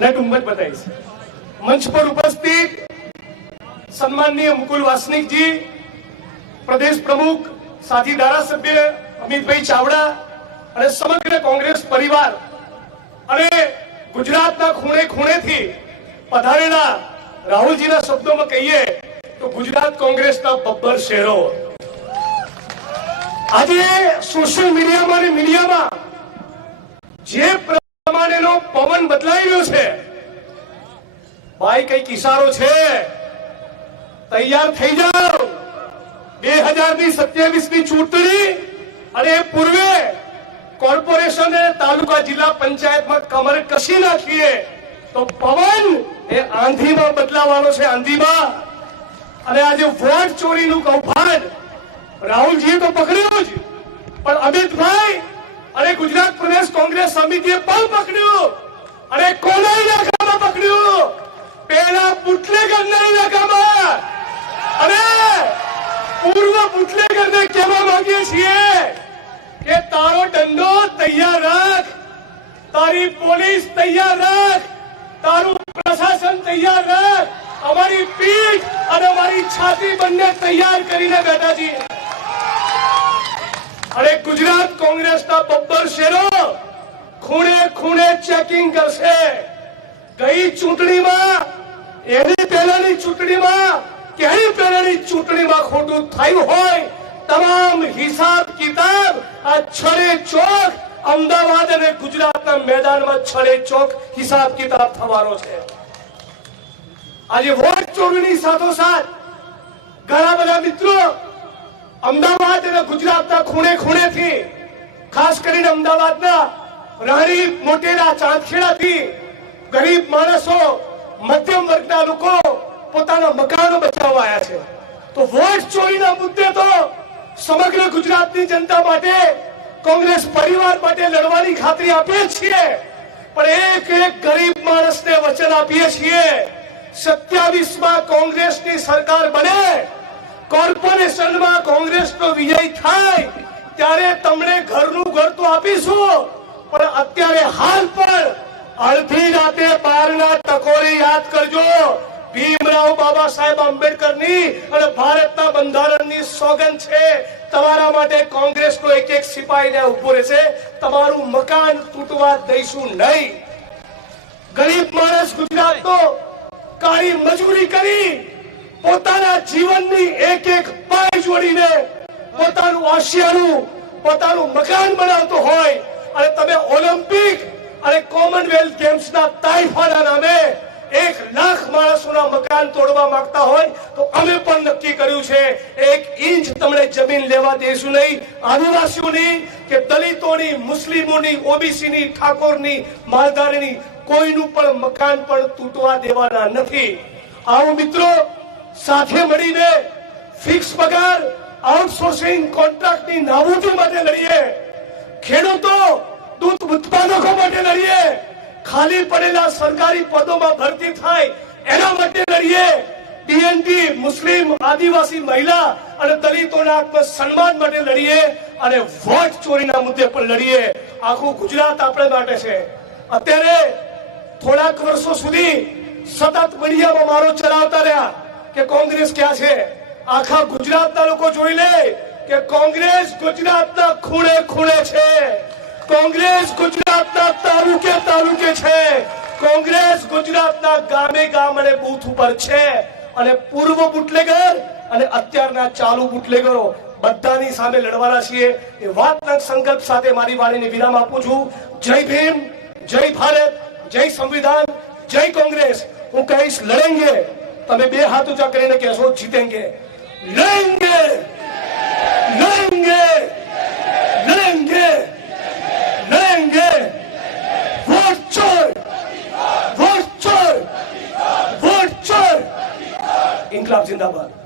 ને ડુમ્બત બતાવીશ. મંચ પર ઉપસ્થિત સન્માનનીય મુકુલ વાસનિકજી, પ્રદેશ પ્રમુખ, સાથી ધારાસભ્ય અમિતભાઈ ચાવડા અને સમગ્ર કોંગ્રેસ પરિવાર અને ગુજરાતના ખૂણે ખૂણેથી પધારેલા રાહુલજીના શબ્દોમાં કહીએ તો ગુજરાત કોંગ્રેસના બબ્બર શહેરો આજે સોશિયલ મીડિયામાં અને મીડિયામાં જે પ્રમાણેનો પવન બદલાઈ રહ્યો છે ભાઈ, કંઈક ઇશારો છે. તૈયાર થઈ જાઓ. બે હજારની સત્યાવીસની ચૂંટણી અને પૂર્વે કોર્પોરેશન તાલુકા જિલ્લા પંચાયતમાં કમર કસી નાખીએ તો પવન એ આંધીમાં બદલાવાનો છે, આંધીમાં. અને આજે વોટ ચોરીનું કૌભાંડ. રાહુલજીએ તો પકડ્યું જ. પણ અમિતભાઈ અને ગુજરાત પ્રદેશ કોંગ્રેસ સમિતિએ પણ પકડ્યું. અને કોના ઇલાકામાં પકડ્યું પેલા બુટલેગરના ઇલાકામાં અને પૂર્વ બુટલેગરને કહેવા માંગીએ છીએ કે તારો દંડો તૈયાર રાખ. તારી પોલીસ તૈયાર રાખ. તારું પ્રશાસન તૈયાર રાખ. અમારી પીઠ અને અમારી છાતી બંને તૈયાર કરીને બેઠા છીએ અને ગુજરાત કોંગ્રેસના બબ્બર શેરો ખૂણે ખૂણે ચેકિંગ કરશે. ગઈ ચૂંટણીમાં, એની પહેલાની ચૂંટણીમાં કેવી એની પહેલાની ચૂંટણીમાં ખોટું થયું હોય તમામ હિસાબ કિતાબ આ છડે ચોક અમદાવાદ અને ગુજરાતના મેદાનમાં છડે ચોક હિસાબ કિતાબ થવાનો છે. આજે વોટ ચોરીની સાથોસાથ ઘણા બધા મિત્રો અમદાવાદ અને ગુજરાતના ખૂણે ખૂણેથી, ખાસ કરીને અમદાવાદના રાણી મોટેરા ચાંદખેડાથી ગરીબ માણસો, મધ્યમ વર્ગના લોકો પોતાના મકાનો બચાવવા આવ્યા છે. તો વોટ ચોરીના મુદ્દે તો સમગ્ર ગુજરાતની જનતા માટે કોંગ્રેસ પરિવાર માટે લડવાની ખાતરી આપીએ છીએ. પણ એક એક ગરીબ માણસને વચન આપીએ છીએ. સત્યાવીસમાં કોંગ્રેસની સરકાર બને, કોર્પોરેશનમાં કોંગ્રેસનો વિજય થાય, ત્યારે તમને ઘરનું ઘર તો આપીશું. પણ અત્યારે હાલ પણ અડધી રાતે બારના ટકોરી યાદ કરજો. બાબા સાહેબ આંબેડકરની અને ભારતના બંધારણની સોગંદ છે. તમારા માટે કોંગ્રેસનો એક એક સિપાહીને ઊભો રહેશે તમારું મકાન તૂટવા દઈશું નહીં. ગરીબ માણસ ગુજરાતનો કાળી મજૂરી કરી પોતાના જીવનની એક એક પાય જોડીને પોતાનું આશિયાનું પોતાનું મકાન બનાવતો હોય અને તમે ઓલિમ્પિક અને કોમનવેલ્થ ગેમ્સના તાઇફાના નામે એક લાખ માણસોના મકાન તોડવા માંગતા હોય તો અમે પણ નક્કી કર્યું છે, એક ઇંચ તમને જમીન લેવા દેશું નહીં. આદિવાસીઓની કે દલિતોની, મુસ્લિમોની, ઓબીસીની, ઠાકોરની, માલધારીની કોઈનું પણ મકાન પણ તૂટવા દેવાના નથી. આવો મિત્રો, સાથે મળીને ફિક્સ પગાર આઉટસોર્સિંગ કોન્ટ્રાક્ટની નાબૂદી માટે લડીએ. ખેડૂતો, દૂધ ઉત્પાદકો માટે લડીએ. ખાલી પડેલા સરકારી પદોમાં ભરતી થાય એના માટે લડીએ. ડીએનટી મુસ્લિમ, આદિવાસી મહિલા અને દલિતોના સન્માન માટે લડીએ અને વોટ ચોરીના મુદ્દે પણ લડીએ. આખું ગુજરાત આપણે માટે છે. અત્યારે થોડાક વર્ષો સુધી સતત મીડિયામાં મારો ચલાવતા રહ્યા કે કોંગ્રેસ ક્યાં છે. આખા ગુજરાતના લોકો જોઈ લે કે કોંગ્રેસ ગુજરાતના ખૂણે ખૂણે છે. કોંગ્રેસ ગુજરાતના તાલુકે તાલુકે છે. કોંગ્રેસ ગુજરાતના ગામે ગામ બૂથ ઉપર છે અને પૂર્વ બુટલેગર અને અત્યારના ચાલુ બુટલેગરો બધાની સામે લડવાના છીએ. એ વાતના સંકલ્પ સાથે મારી વાણીને વિરામ આપું છું. જય ભીમ, જય ભારત, જય સંવિધાન, જય કોંગ્રેસ. હું કહીશ, લડેંગે. તમે બે હાથ ઊંચા કરીને કહેશો, જીતેંગે. લડેંગે. લડેંગે લડેંગે વોટ ચોર વોટ ચોર વોટ ચોર ઇન્કલાબ જિંદાબાદ.